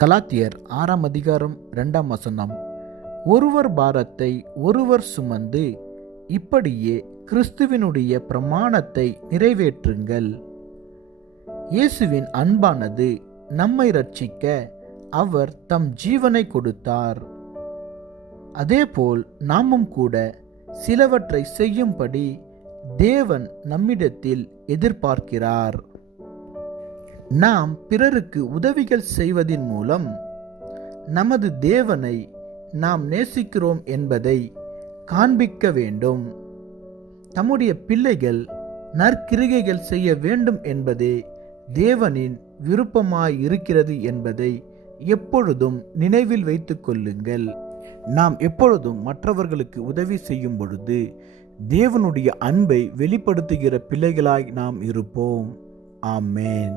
கலாத்தியர் 6:2 ஒருவர் பாரத்தை ஒருவர் சுமந்து இப்படியே கிறிஸ்துவினுடைய பிரமாணத்தை நிறைவேற்றுங்கள். இயேசுவின் அன்பானது நம்மை ரட்சிக்க அவர் தம் ஜீவனை கொடுத்தார். அதேபோல் நாமும் கூட சிலவற்றை செய்யும்படி தேவன் நம்மிடத்தில் எதிர்பார்க்கிறார். நாம் பிறருக்கு உதவிகள் செய்வதின் மூலம் நமது தேவனை நாம் நேசிக்கிறோம் என்பதை காண்பிக்க வேண்டும். தம்முடைய பிள்ளைகள் நற்கிரிகைகள் செய்ய வேண்டும் என்பதே தேவனின் விருப்பமாயிருக்கிறது என்பதை எப்பொழுதும் நினைவில் வைத்துக் கொள்ளுங்கள். நாம் எப்பொழுதும் மற்றவர்களுக்கு உதவி செய்யும் பொழுது தேவனுடைய அன்பை வெளிப்படுத்துகிற பிள்ளைகளாய் நாம் இருப்போம். ஆமென்.